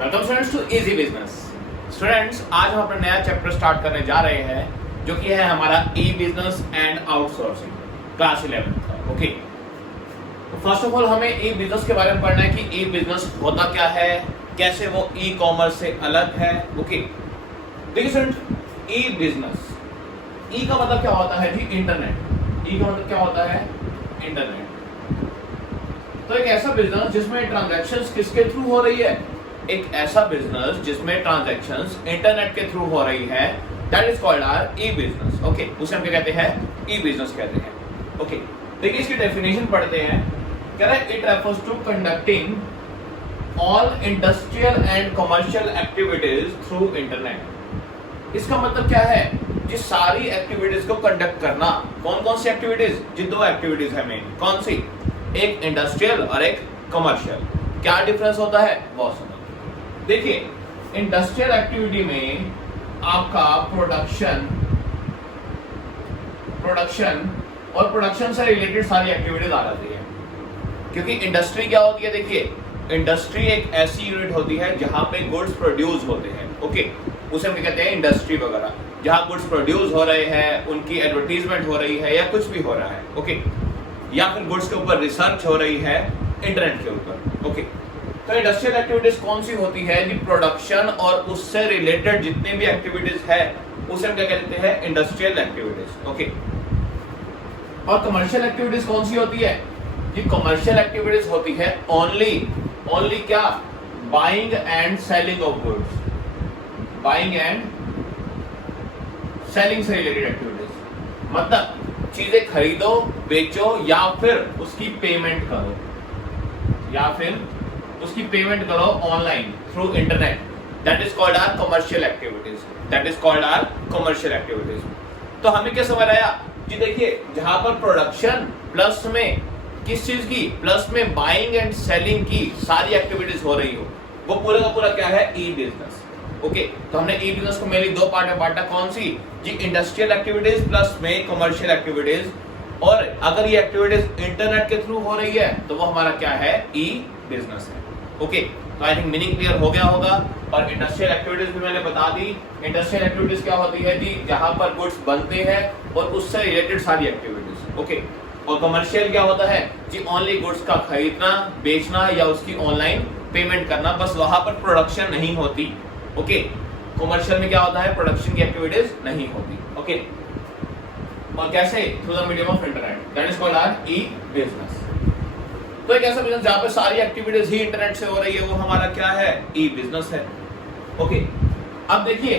Welcome students to easy business. Students, आज हम अपना नया चैप्टर स्टार्ट करने जा रहे हैं जो कि है हमारा ई बिजनेस एंड आउटसोर्सिंग, क्लास 11 का। ओके, फर्स्ट ऑफ ऑल हमें ई बिजनेस के बारे में पढ़ना है कि ई बिजनेस होता क्या है, कैसे वो ई कॉमर्स से अलग है। ओके, देखिए स्टूडेंट, ई बिजनेस, ई का मतलब क्या होता है जी? इंटरनेट। ई का मतलब क्या होता है? इंटरनेट। तो एक ऐसा बिजनेस जिसमें ट्रांजैक्शंस किसके थ्रू हो रही है? एक ऐसा बिजनेस जिसमें ट्रांजैक्शंस इंटरनेट के थ्रू हो रही है, that is called our e business. Okay, उसे हम क्या कहते हैं? ई बिजनेस कहते हैं। ओके, देखिए इसकी डेफिनेशन पढ़ते हैं। कह रहा है it refers to conducting all industrial and commercial activities through internet. इसका मतलब क्या है? जिस सारी एक्टिविटीज को कंडक्ट करना। कौन कौन सी एक्टिविटीज? जी दो एक्टिविटीज है मेन। कौन सी? एक इंडस्ट्रियल और एक कमर्शियल। क्या डिफरेंस होता है वो समझ। देखिए, इंडस्ट्रियल एक्टिविटी में आपका प्रोडक्शन और प्रोडक्शन से रिलेटेड सारी एक्टिविटीज आ जाती है। क्योंकि इंडस्ट्री क्या होती है? देखिए, इंडस्ट्री एक ऐसी यूनिट होती है जहां पे गुड्स प्रोड्यूस होते हैं। ओके, उसे हम कहते हैं इंडस्ट्री वगैरह। जहां गुड्स प्रोड्यूस हो रहे हैं, उनकी एडवर्टीजमेंट हो रही है या कुछ भी हो रहा है। ओके, या फिर गुड्स के ऊपर रिसर्च हो रही है इंटरनेट के ऊपर। ओके, तो इंडस्ट्रियल एक्टिविटीज कौन सी होती है? जी प्रोडक्शन और उससे रिलेटेड जितने भी एक्टिविटीज है उसे हम क्या कहते हैं? Industrial activities. ओके, और कमर्शियल एक्टिविटीज कौन सी होती है? जी कमर्शियल एक्टिविटीज होती है ओनली क्या? Buying and selling of goods. Buying and selling से रिलेटेड एक्टिविटीज, मतलब चीजें खरीदो, बेचो या फिर उसकी पेमेंट करो online through internet. That is called our commercial activities. तो हमें क्या समझ आया जी? देखिए, जहां पर प्रोडक्शन प्लस में किस चीज की? प्लस में बाइंग एंड सेलिंग की सारी एक्टिविटीज हो रही हो, वो पूरा का पूरा क्या है? ई बिजनेस। ओके, तो हमने ई बिजनेस को मेनली दो पार्ट में बांटा। कौन सी? जी इंडस्ट्रियल एक्टिविटीज प्लस में कमर्शियल एक्टिविटीज। और अगर ये एक्टिविटीज इंटरनेट के थ्रू हो रही है तो वो हमारा क्या है? ई बिजनेस है। ओके, तो आई थिंक मीनिंग क्लियर हो गया होगा। और इंडस्ट्रियल एक्टिविटीज भी मैंने बता दी। इंडस्ट्रियल एक्टिविटीज क्या होती है जी? जहां पर गुड्स बनते हैं और उससे रिलेटेड सारी एक्टिविटीज। ओके, और कमर्शियल क्या होता है जी? ओनली गुड्स का खरीदना, बेचना या उसकी ऑनलाइन पेमेंट करना, बस वहां पर प्रोडक्शन नहीं होती। ओके, कमर्शियल में क्या होता है? प्रोडक्शन की एक्टिविटीज नहीं होती। ओके, और कैसे? Through the medium of internet, that is called our e business. तो एक ऐसा बिजनेस जहां पे सारी एक्टिविटीज ही इंटरनेट से हो रही है, वो हमारा क्या है? ई बिजनेस है। ओके, अब देखिए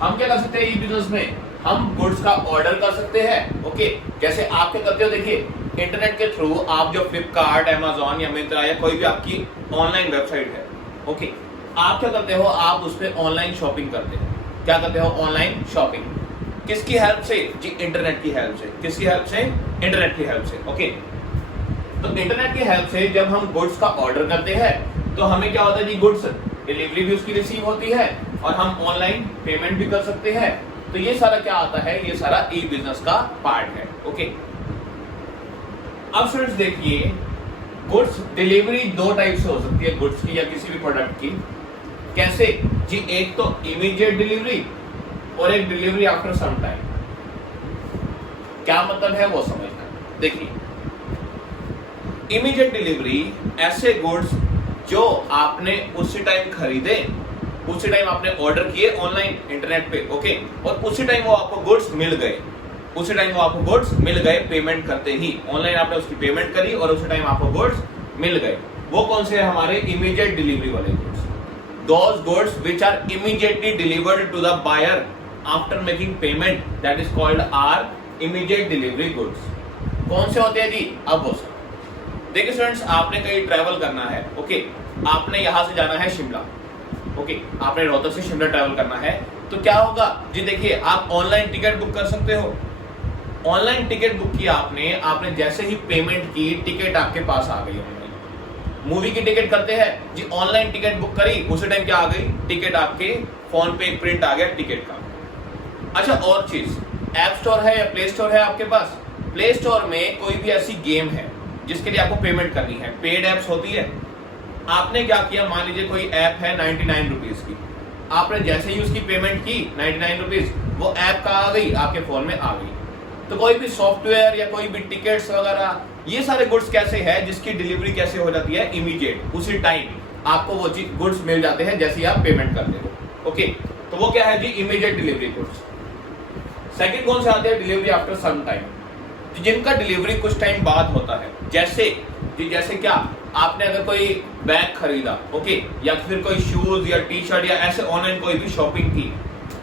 हम क्या कर सकते हैं ई बिजनेस में? हम गुड्स का ऑर्डर कर सकते हैं। ओके, जैसे आप क्या करते हो? देखिए, इंटरनेट के थ्रू आप जो फ्लिपकार्ट, अमेजॉन या मिंत्रा या कोई भी आपकी ऑनलाइन वेबसाइट है, ओके, आप क्या करते हो? आप उस पर ऑनलाइन शॉपिंग करते हो। क्या करते हो? Online shopping. किसकी हेल्प से? जी इंटरनेट की हेल्प से। किसकी हेल्प से? इंटरनेट की हेल्प से। ओके, तो इंटरनेट की हेल्प से जब हम गुड्स का ऑर्डर करते हैं तो हमें क्या होता है जी? गुड्स डिलीवरी भी उसकी रिसीव होती है और हम ऑनलाइन पेमेंट भी कर सकते हैं। तो ये सारा क्या आता है? ये सारा ई बिजनेस का पार्ट है। ओके, अब स्टूडेंट्स देखिए, गुड्स डिलीवरी दो टाइप से हो सकती है, गुड्स की या किसी भी प्रोडक्ट की। कैसे जी? एक तो इमीडिएट डिलीवरी और एक डिलीवरी आफ्टर सम टाइम। क्या मतलब है वो समझना। देखिए, इमीडिएट डिलीवरी ऐसे गुड्स जो आपने उसी टाइम खरीदे, उसी टाइम आपने ऑर्डर किए ऑनलाइन इंटरनेट पे। ओके, और उसी टाइम वो आपको गुड्स मिल गए पेमेंट करते ही। ऑनलाइन आपने उसकी पेमेंट करी और उसी टाइम आपको गुड्स मिल गए। वो कौन से है? हमारे इमीडिएट डिलीवरी वाले goods. Those goods which are immediately delivered to the buyer after making payment, that is called our immediate delivery goods. कौन से होते हैं जी? अब वो सब देखिए स्टूडेंट्स, आपने कहीं ट्रैवल करना है। ओके, आपने यहां से जाना है शिमला। ओके, आपने रोहतक से शिमला ट्रैवल करना है, तो क्या होगा जी? देखिए, आप ऑनलाइन टिकट बुक कर सकते हो। ऑनलाइन टिकट बुक किया आपने जैसे ही पेमेंट की, टिकट आपके पास आ गई। मूवी की टिकट करते हैं जी, ऑनलाइन टिकट बुक करी, उसी टाइम क्या आ गई? टिकट आपके फोन पे एक प्रिंट आ गया टिकट का। अच्छा, और चीज, ऐप स्टोर है या प्ले स्टोर है आपके पास? प्ले स्टोर में कोई भी ऐसी गेम है जिसके लिए आपको पेमेंट करनी है, पेड एप्स होती है। आपने क्या किया, मान लीजिए कोई ऐप है 99 रुपीज की, आपने जैसे ही उसकी पेमेंट की 99 रुपीज, वो ऐप का आ गई, आपके फोन में आ गई। तो कोई भी सॉफ्टवेयर या कोई भी टिकट्स वगैरह, ये सारे गुड्स कैसे है जिसकी डिलीवरी कैसे हो जाती है, इमीडिएट, उसी टाइम आपको वो गुड्स मिल जाते हैं जैसे ही आप पेमेंट करते हो। ओके, तो वो क्या है जी, इमीडिएट डिलीवरी गुड्स। सेकंड कौन से आते हैं, डिलीवरी आफ्टर सम टाइम, जिनका डिलीवरी कुछ टाइम बाद होता है। जैसे क्या, आपने अगर कोई बैग खरीदा, ओके, या फिर कोई शूज या टी शर्ट या ऐसे ऑनलाइन कोई भी शॉपिंग की,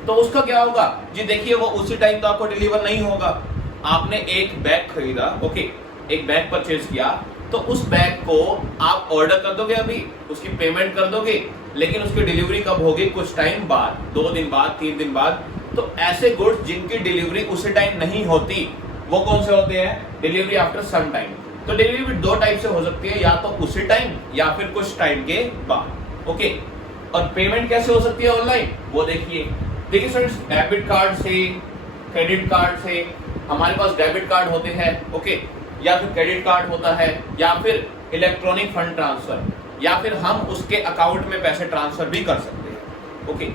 तो उसका क्या होगा जी, देखिए वो उसी टाइम तो आपको डिलीवर नहीं होगा। आपने एक बैग खरीदा, ओके, एक बैग परचेज किया, तो उस बैग को आप ऑर्डर कर दोगे, अभी उसकी पेमेंट कर दोगे, लेकिन उसकी डिलीवरी कब होगी, कुछ टाइम बाद, 2 दिन बाद, 3 दिन बाद। तो ऐसे गुड्स जिनकी डिलीवरी उसी टाइम नहीं होती, वो कौन से होते हैं, डिलीवरी आफ्टर सम टाइम। तो डिलीवरी 2 टाइप से हो सकती है, या तो उसी टाइम या फिर कुछ टाइम के बाद। ओके, और पेमेंट कैसे हो सकती है ऑनलाइन, वो देखिए स्टूडेंट्स, डेबिट कार्ड से, क्रेडिट कार्ड से, हमारे पास डेबिट कार्ड होते हैं, ओके, या फिर क्रेडिट कार्ड होता है, या फिर इलेक्ट्रॉनिक फंड ट्रांसफर, या फिर हम उसके अकाउंट में पैसे ट्रांसफर भी कर सकते हैं। ओके,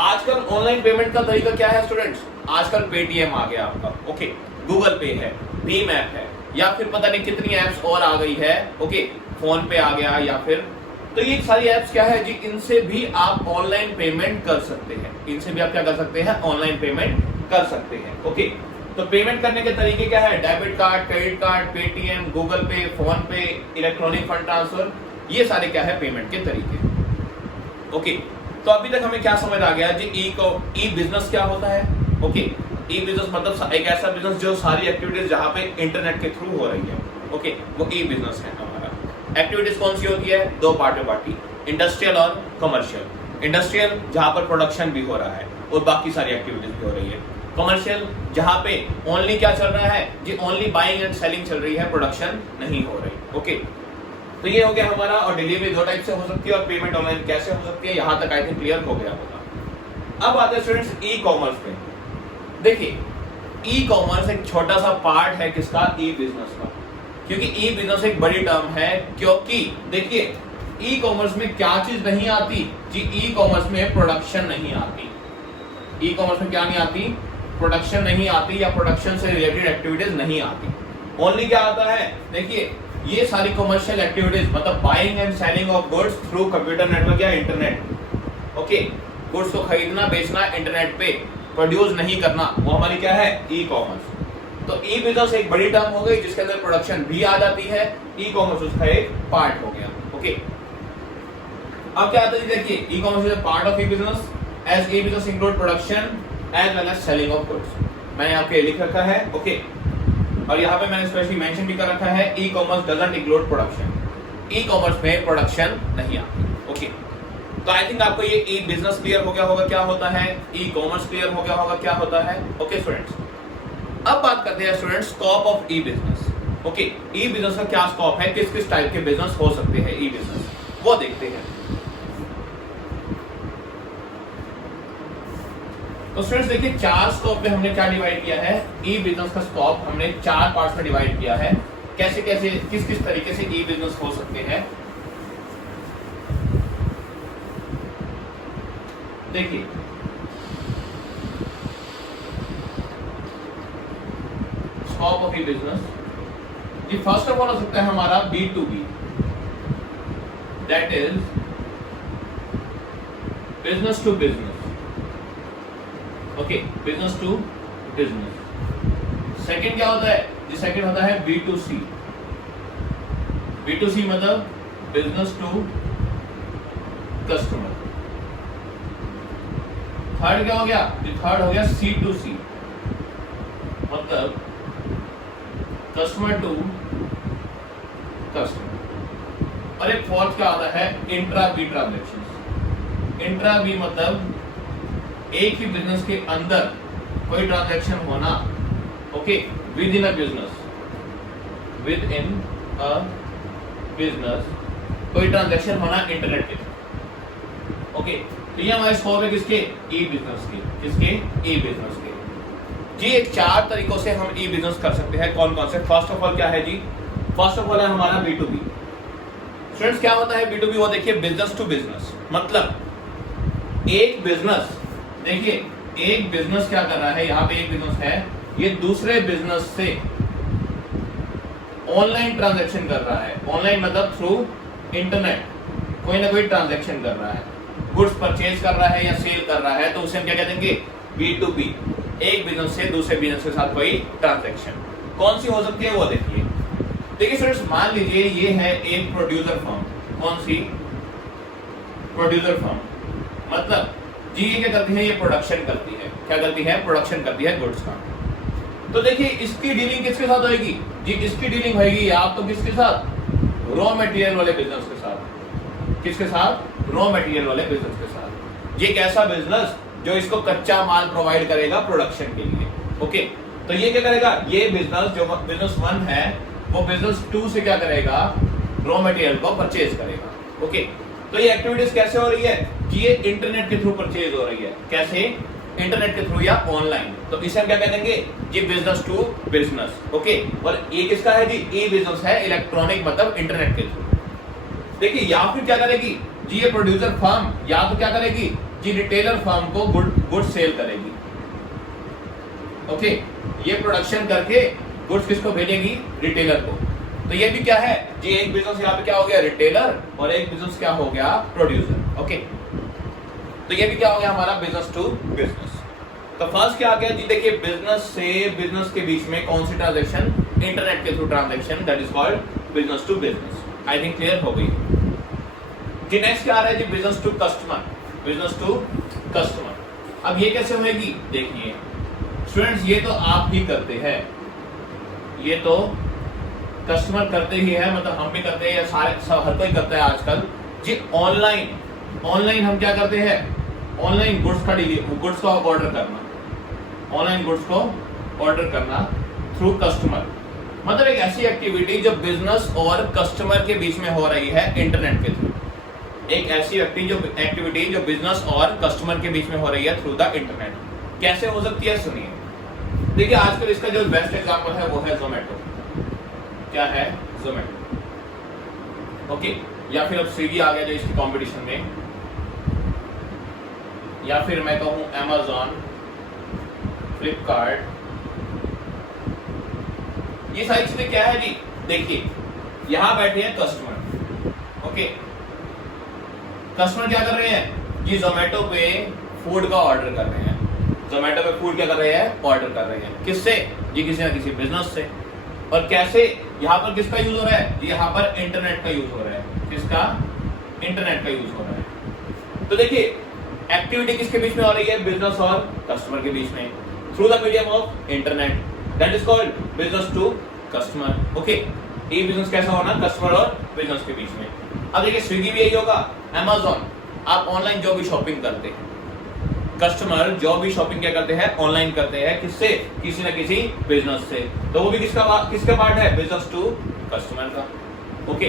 आजकल ऑनलाइन पेमेंट का तरीका क्या है स्टूडेंट्स, आजकल पेटीएम आ गया आपका, ओके, गूगल पे है, भीम ऐप है, या फिर पता नहीं कितनी एप्स और आ गई है, ओके, फोन पे आ गया, या फिर, तो ये सारी एप्स क्या है जी, इनसे भी आप ऑनलाइन पेमेंट कर सकते हैं, इनसे भी आप क्या कर सकते हैं, ऑनलाइन पेमेंट कर सकते हैं। ओके, तो पेमेंट करने के तरीके क्या है, debit card, credit card, Paytm, Google पे, फोन पे, इलेक्ट्रॉनिक फंड ट्रांसफर, ये सारे क्या है पेमेंट के तरीके। ओके, तो अभी तक हमें क्या समझ आ गया जी, ई बिजनेस क्या होता है। ओके, ई बिजनेस मतलब एक ऐसा बिजनेस जो सारी एक्टिविटीज जहां पे इंटरनेट के थ्रू हो रही है, ओके, वो ई बिजनेस है हमारा। एक्टिविटीज कौन सी होती है, 2 पार्ट में बांटी, इंडस्ट्रियल और कमर्शियल। इंडस्ट्रियल जहां पर प्रोडक्शन भी हो रहा है और बाकी सारी एक्टिविटीज भी हो रही है। कमर्शियल जहां पे ओनली क्या चल रहा है जी, ओनली बाइंग एंड सेलिंग चल रही है, प्रोडक्शन नहीं हो रही। ओके, तो ये हो गया हमारा, और डिलीवरी 2 टाइप से हो सकती है, और पेमेंट ऑनलाइन कैसे हो सकती है, यहां तक आई थिंक क्लियर हो गया होगा। अब आते हैं स्टूडेंट्स ई कॉमर्स पे। देखिए, ई कॉमर्स एक छोटा सा पार्ट है किसका, ई बिजनेस का, क्योंकि ई बिजनेस एक बड़ी टर्म है, क्योंकि देखिए ई कॉमर्स में क्या चीज नहीं आती जी, ई कॉमर्स में प्रोडक्शन नहीं आती। ई कॉमर्स में क्या नहीं आती, प्रोडक्शन नहीं आती, या प्रोडक्शन से रिलेटेड एक्टिविटीज नहीं आती। ओनली क्या आता है, देखिए ये सारी कमर्शियल एक्टिविटीज, मतलब buying and selling of goods through computer network या इंटरनेट। ओके, गुड्स को खरीदना बेचना इंटरनेट पे, प्रोड्यूस नहीं करना, वो हमारी क्या है, ई कॉमर्स। तो ई बिजनेस एक बड़ी टर्म हो गई जिसके अंदर प्रोडक्शन भी आ जाती है, ई कॉमर्स उसका एक पार्ट हो गया। ओके, अब क्या आता है, देखिए e commerce is a part of e business, as e business include production as well as selling of goods. मैंने आपके लिख रखा है, ओके, और यहाँ पे मैंने स्पेशली मेंशन भी कर रखा है, e commerce doesn't include production, e commerce में प्रोडक्शन नहीं आती। ओके, तो आई थिंक आपको ये ई बिजनेस क्लियर हो गया होगा क्या होता है, ई कॉमर्स क्लियर हो गया होगा क्या होता है। ओके स्टूडेंट्स, अब बात करते हैं students scope of e business. Okay, e business का क्या स्कोप है, किस किस टाइप के बिजनेस हो सकते हैं ई बिजनेस, वो देखते हैं। तो स्टूडेंट्स देखिए, 4 स्कोप में हमने क्या डिवाइड किया है, ई बिजनेस का स्कोप हमने 4 पार्ट्स में डिवाइड किया है, कैसे कैसे किस किस तरीके से ई बिजनेस हो सकते हैं। देखिए, स्कोप ऑफ ई बिजनेस जी, फर्स्ट ऑफ ऑल हो सकता है हमारा B2B, that is business to business. Okay, business to business. Second क्या होता है जी, सेकंड होता है B2C। B2C मतलब बिजनेस टू कस्टमर। थर्ड क्या हो गया जी, थर्ड हो गया C2C, मतलब कस्टमर टू कस्टमर। और एक फोर्थ क्या होता है, intra B transaction. Intra B मतलब एक ही बिजनेस के अंदर कोई ट्रांजैक्शन होना, okay, within a business, within a business कोई ट्रांजैक्शन होना इंटरनेट पे। ओके, तो ये हमारे स्कोप है किसके, ई बिजनेस के, किसके, ई बिजनेस के जी। एक 4 तरीकों से हम ई बिजनेस कर सकते हैं, कौन कौन से। फर्स्ट ऑफ ऑल क्या है जी, फर्स्ट ऑफ ऑल है हमारा B2B। स्टूडेंट्स क्या होता है B2B? वो देखिए बिजनेस टू बिजनेस, मतलब एक बिजनेस, देखिए एक बिजनेस क्या कर रहा है, यहाँ पे एक बिजनेस है, ये दूसरे बिजनेस से ऑनलाइन ट्रांजैक्शन कर रहा है। ऑनलाइन मतलब थ्रू इंटरनेट कोई ना कोई ट्रांजैक्शन कर रहा है, गुड्स परचेज कर रहा है या सेल कर रहा है, तो उसे हम क्या कह देंगे? B2B। एक बिजनेस से दूसरे बिजनेस के साथ कोई ट्रांजैक्शन कौन सी हो सकती है वो देखिए। देखिए फ्रेंड्स, मान लीजिए ये है एक प्रोड्यूसर फर्म। कौन सी? Producer firm. मतलब जी ये क्या करती है? ये प्रोडक्शन करती है। क्या करती है? प्रोडक्शन करती है गुड्स का। तो देखिए इसकी डीलिंग किसके साथ होगी? जी इसकी डीलिंग होगी या तो किसके साथ? रॉ मटेरियल वाले बिजनेस के साथ। किसके साथ? रॉ मटेरियल वाले बिजनेस के साथ। ये एक ऐसा बिजनेस जो इसको कच्चा माल प्रोवाइड करेगा प्रोडक्शन के लिए। ओके, तो ये क्या करेगा? ये बिजनेस जो बिजनेस 1 है वो बिजनेस 2 से क्या करेगा? रॉ मटेरियल को परचेज करेगा। ओके, तो ये एक्टिविटीज कैसे हो रही है? कि ये इंटरनेट के थ्रू परचेज हो रही है। कैसे? इंटरनेट के थ्रू या ऑनलाइन। तो इसे हम क्या कह देंगे? जी बिजनेस टू बिजनेस। ओके, और ये किसका है? जी ई बिजनेस है, इलेक्ट्रॉनिक मतलब इंटरनेट के थ्रू। देखिए या फिर क्या करेगी? जी ये प्रोड्यूसर फर्म या तो क्या करेगी? जी रिटेलर फर्म को गुड सेल करेगी। ओके, ये प्रोडक्शन करके गुड्स किसको भेजेगी? रिटेलर को। तो ये भी क्या है? जी एक बिजनेस यहाँ पे क्या हो गया? रिटेलर, और एक बिजनेस क्या हो गया? प्रोड्यूसर। ओके, तो ये भी क्या हो गया हमारा? Business to business. तो फर्स्ट क्या आ गया जी? देखिए बिजनेस से बिजनेस के बीच में कौन सी ट्रांजैक्शन? इंटरनेट के through transaction, that is called business to business. I think clear हो गई जी। नेक्स्ट क्या आ रहा है जी? Business to customer. Business to customer. अब ये कैसे होगी? देखिए स्टूडेंट्स, ये तो आप ही करते हैं, ये तो कस्टमर करते ही है, मतलब हम भी करते हैं या सारे हर कोई करता है आजकल जी। ऑनलाइन हम क्या करते हैं? ऑनलाइन गुड्स को ऑर्डर करना, ऑनलाइन गुड्स को ऑर्डर करना थ्रू कस्टमर, मतलब एक ऐसी एक्टिविटी जो बिजनेस और कस्टमर के बीच में हो रही है इंटरनेट के थ्रू। एक ऐसी एक्टिविटी जो बिजनेस और कस्टमर के बीच में हो रही है थ्रू द इंटरनेट। कैसे हो सकती है? सुनिए, देखिए आजकल इसका जो बेस्ट एग्जांपल है वो है जोमेटो। क्या है? जोमेटो। ओके, या फिर अब स्विगी आ गया जो इसकी कंपटीशन में, या फिर मैं कहूं अमेज़न, फ्लिपकार्ट, ये सारी चीजें क्या है जी? देखिए यहां बैठे हैं कस्टमर। ओके, कस्टमर क्या कर रहे हैं जी? जोमेटो पे फूड का ऑर्डर कर रहे हैं। जोमेटो पे फूड क्या कर रहे हैं? ऑर्डर कर रहे हैं। किससे? जी किसी ना किसी बिजनेस से। और कैसे? यहाँ पर किसका यूज हो रहा है? यहाँ पर इंटरनेट का यूज हो रहा है। किसका? इंटरनेट का यूज हो रहा है। तो देखिए एक्टिविटी किसके बीच में हो रही है? बिजनेस और कस्टमर के बीच में, through the medium of internet, that is called business to customer. Okay, ये बिजनेस कैसा होना? कस्टमर और बिजनेस के बीच में। अब देखिए स्विगी भी यही होगा, अमेज़न, आप ऑनलाइन जो भी शॉपिंग करते हैं, कस्टमर जो भी शॉपिंग क्या करते हैं? ऑनलाइन करते हैं। किससे? किसी ना किसी बिजनेस से। तो वो भी किसका पार्ट है? बिजनेस टू कस्टमर का। ओके,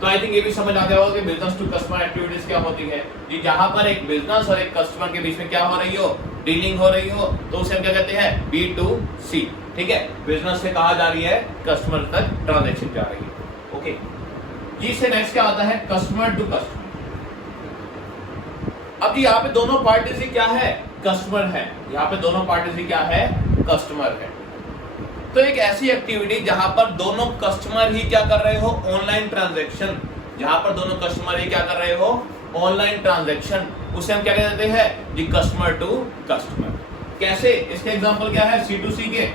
तो आई थिंक ये भी समझ आ गया होगा कि बिजनेस टू कस्टमर एक्टिविटीज क्या होती है जी। जहां पर एक बिजनेस और एक कस्टमर के बीच में क्या हो रही हो? डीलिंग हो रही हो, तो उसे हम क्या कहते हैं? B2C। ठीक है, बिजनेस से कहा जा रही है कस्टमर तक ट्रांजैक्शन जा रही है। ओके जी, से नेक्स्ट क्या आता है? Customer to customer. अब यहाँ पे दोनों पार्टीज ही क्या है? कस्टमर है। यहाँ पे दोनों पार्टीज ही क्या है? कस्टमर है। तो एक ऐसी एक्टिविटी जहां पर दोनों कस्टमर ही क्या कर रहे हो? Online transaction. जहां पर दोनों कस्टमर ही क्या कर रहे हो? ऑनलाइन ट्रांजैक्शन, उसे हम क्या कहते हैं जी? Customer to customer. कैसे? इसके एग्जांपल क्या है C2C के?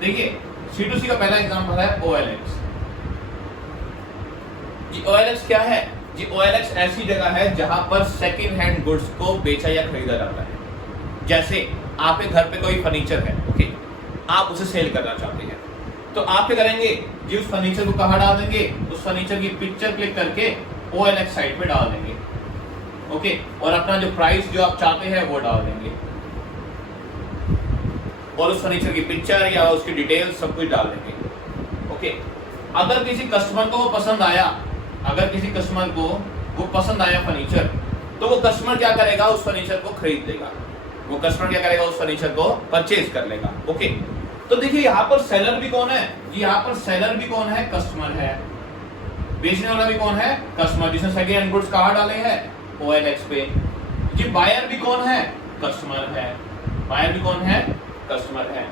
देखिए C2C का पहला एग्जांपल है OLX जी। OLX क्या है जी? OLX ऐसी जगह है जहां पर सेकंड हैंड गुड्स को बेचा या खरीदा जाता है। जैसे आपके घर पे कोई फर्नीचर है, ओके, आप उसे सेल करना चाहते हैं, तो आप क्या करेंगे जी? उस फर्नीचर को कहाँ डाल देंगे? उस फर्नीचर की पिक्चर क्लिक करके OLX साइट पे डाल देंगे। ओके, और अपना जो प्राइस जो आप चाहते हैं वो डाल देंगे, और उस फर्नीचर की पिक्चर या उसकी डिटेल सब कुछ डाल देंगे। ओके, अगर किसी कस्टमर को वो पसंद आया, अगर किसी कस्टमर को वो पसंद आया फर्नीचर, तो वो कस्टमर क्या करेगा? उस फर्नीचर को खरीद लेगा। वो कस्टमर क्या करेगा? उस फर्नीचर को परचेज कर लेगा। ओके, तो देखिए यहाँ पर सेलर भी कौन है जी? यहाँ पर सेलर भी कौन है? कस्टमर है। बेचने वाला भी कौन है? कस्टमर, जिसने सेकंड हैंड गुड्स कहाँ डाले हैं? OLX पे। जी बायर भी कौन है? कस्टमर है। बायर भी कौन है? कस्टमर है।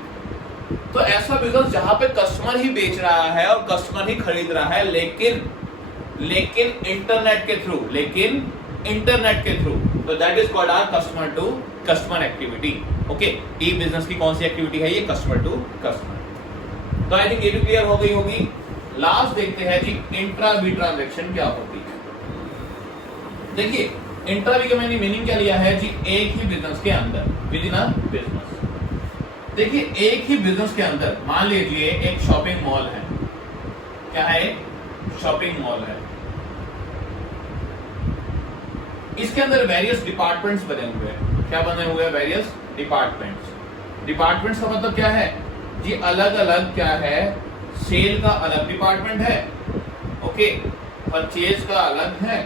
तो ऐसा बिजनेस जहां पे कस्टमर ही बेच रहा है और कस्टमर ही खरीद रहा है, लेकिन इंटरनेट के थ्रू, तो that is called our customer to customer activity. Okay, e business की कौन सी एक्टिविटी है? ये कस्टमर टू कस्टमर। तो आई थिंक ये भी क्लियर हो गई होगी। लास्ट देखते हैं जी इंट्रा बी ट्रांजैक्शन क्या होती है। देखिए इंट्रा बी का मैंने मीनिंग क्या लिया है जी, एक ही बिजनेस के अंदर, विद इन अ बिजनेस। देखिए एक ही बिजनेस के अंदर मान लीजिए एक शॉपिंग मॉल है। क्या है? शॉपिंग मॉल है। इसके अंदर वेरियस डिपार्टमेंट्स बने हुए हैं। क्या बने हुए हैं? Various departments. डिपार्टमेंट्स का मतलब क्या है जी? अलग अलग क्या है? सेल का अलग डिपार्टमेंट है, ओके, परचेज का अलग है,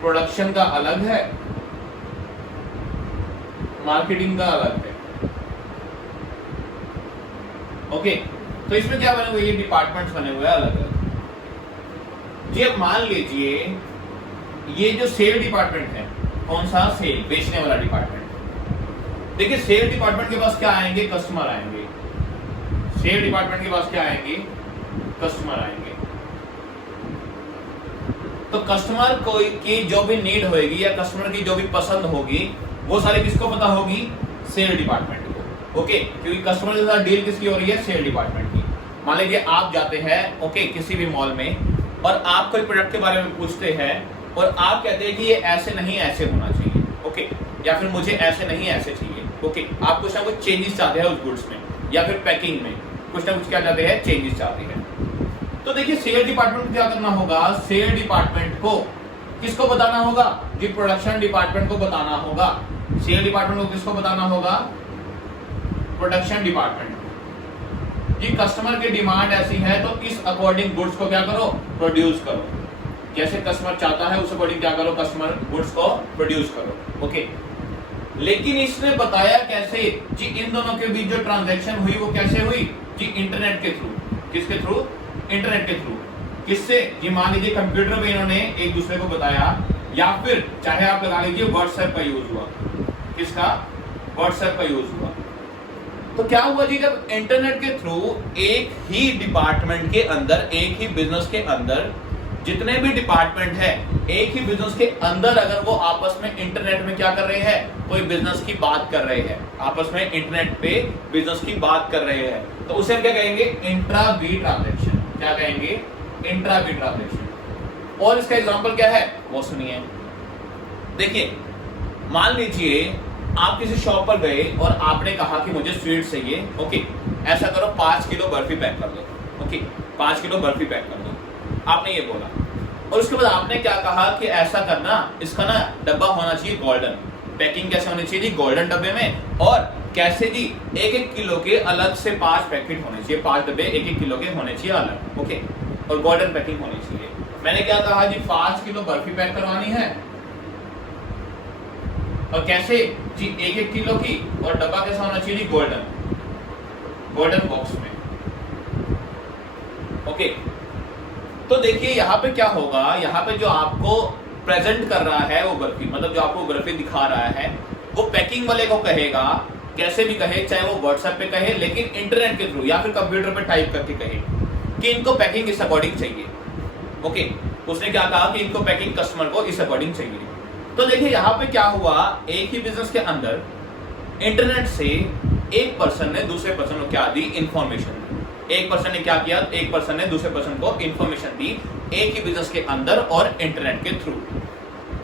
प्रोडक्शन का अलग है, मार्केटिंग का अलग है। ओके, तो इसमें क्या बने हुए? ये डिपार्टमेंट्स बने हुए हैं अलग अलग। जी अब मान लीजिए ये जो सेल डिपार्टमेंट है, कौन सा? सेल, बेचने वाला डिपार्टमेंट। देखिए सेल डिपार्टमेंट के पास क्या आएंगे? कस्टमर आएंगे। सेल डिपार्टमेंट के पास क्या आएंगे? कस्टमर आएंगे। तो कस्टमर को की जो भी नीड होगी या कस्टमर की जो भी पसंद होगी वो सारी किसको पता होगी? सेल डिपार्टमेंट को। ओके, क्योंकि कस्टमर के साथ डील किसकी हो रही है? सेल डिपार्टमेंट की। मान लीजिए आप जाते हैं ओके किसी भी मॉल में और आप कोई प्रोडक्ट के बारे में पूछते हैं और आप कहते हैं कि ये ऐसे नहीं ऐसे होना चाहिए, ओके, या फिर मुझे ऐसे नहीं ऐसे चाहिए, ओके, आप कुछ ना कुछ चेंजेस चाहते हैं उस गुड्स में या फिर पैकिंग में कुछ ना कुछ क्या चाहते हैं? चेंजेस चाहते हैं। तो देखिए सेल डिपार्टमेंट को क्या करना होगा? सेल डिपार्टमेंट को किसको बताना होगा जी? प्रोडक्शन डिपार्टमेंट को बताना होगा। सेल डिपार्टमेंट को किसको बताना होगा? Production department. जी कस्टमर की डिमांड ऐसी है तो इस अकॉर्डिंग गुड्स को क्या करो? प्रोड्यूस करो। जैसे कस्टमर चाहता है उस अकॉर्डिंग क्या करो? कस्टमर गुड्स को प्रोड्यूस करो। ओके, लेकिन इसने बताया कैसे जी? इन दोनों के बीच जो ट्रांजैक्शन हुई वो कैसे हुई जी? इंटरनेट के थ्रू। किसके थ्रू? इंटरनेट के थ्रू। किससे जी? मान लीजिए कंप्यूटर पे इन्होंने एक दूसरे को बताया, या फिर चाहे आप लगा लीजिए व्हाट्सएप का यूज हुआ। किसका? व्हाट्सएप का यूज हुआ। तो क्या हुआ जी? जब इंटरनेट के थ्रू एक ही डिपार्टमेंट के अंदर, एक ही बिजनेस के अंदर जितने भी डिपार्टमेंट है, एक ही बिजनेस के अंदर अगर वो आपस में इंटरनेट में क्या कर रहे हैं? कोई बिजनेस की बात कर रहे हैं, आपस में इंटरनेट पे बिजनेस की बात कर रहे हैं, तो उसे हम क्या कहेंगे? Intra B transaction. क्या कहेंगे? Intra B transaction. और इसका एग्जांपल क्या है वो सुनिए। देखिए मान लीजिए आप किसी शॉप पर गए और आपने कहा कि मुझे स्वीट चाहिए, ओके, ऐसा करो 5 किलो बर्फी पैक कर दो। ओके, 5 किलो बर्फी पैक कर दो, आपने ये बोला। और उसके बाद आपने क्या कहा कि ऐसा करना, इसका ना डब्बा होना चाहिए गोल्डन। पैकिंग कैसे होनी चाहिए जी? गोल्डन डब्बे में। और कैसे जी? 1-1 किलो के अलग से 5 पैकेट होने चाहिए, 5 डब्बे 1-1 किलो के होने चाहिए अलग, ओके, और गोल्डन पैकिंग होनी चाहिए। मैंने क्या कहा जी? 5 किलो बर्फी पैक करवानी है, और कैसे जी? 1-1 किलो की, और डब्बा कैसा होना चाहिए जी? गोल्डन बॉक्स में, ओके। तो देखिए यहाँ पे क्या होगा? यहाँ पे जो आपको प्रेजेंट कर रहा है वो बर्फी, मतलब जो आपको बर्फी दिखा रहा है, वो पैकिंग वाले को कहेगा, कैसे भी कहे, चाहे वो व्हाट्सएप पे कहे, लेकिन इंटरनेट के थ्रू या फिर कंप्यूटर पे टाइप करके कहे कि इनको पैकिंग इस अकॉर्डिंग चाहिए, ओके। उसने क्या कहा कि इनको पैकिंग कस्टमर को इस अकॉर्डिंग चाहिए। तो देखिए यहाँ पे क्या हुआ? एक ही बिजनेस के अंदर इंटरनेट से एक पर्सन ने दूसरे पर्सन को क्या दी? इंफॉर्मेशन। एक पर्सन ने क्या किया? एक पर्सन ने दूसरे पर्सन को इंफॉर्मेशन दी, एक ही बिजनेस के अंदर और इंटरनेट के थ्रू।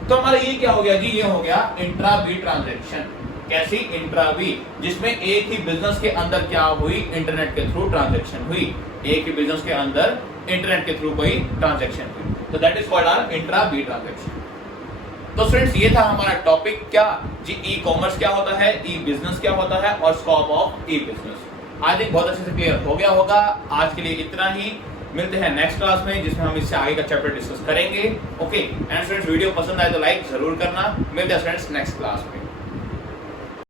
तो हमारा ये क्या हो गया जी? ये हो गया इंट्रा बी ट्रांजैक्शन। कैसी? इंट्रा बी, जिसमें एक ही बिजनेस के अंदर क्या हुई? इंटरनेट के थ्रू ट्रांजैक्शन हुई। एक ही बिजनेस के अंदर इंटरनेट के थ्रू कोई ट्रांजैक्शन हुई, तो that is called our intra B transaction. तो फ्रेंड्स ये था हमारा टॉपिक क्या जी? ई कॉमर्स क्या होता है, ई बिजनेस क्या होता है, और scope of e business. I think बहुत अच्छे से क्लियर हो गया होगा। आज के लिए इतना ही, मिलते हैं नेक्स्ट क्लास में जिसमें हम इससे आगे का चैप्टर डिस्कस करेंगे, ओके। एंड फ्रेंड्स वीडियो पसंद आए तो लाइक जरूर करना। मिलते हैं फ्रेंड्स नेक्स्ट क्लास में।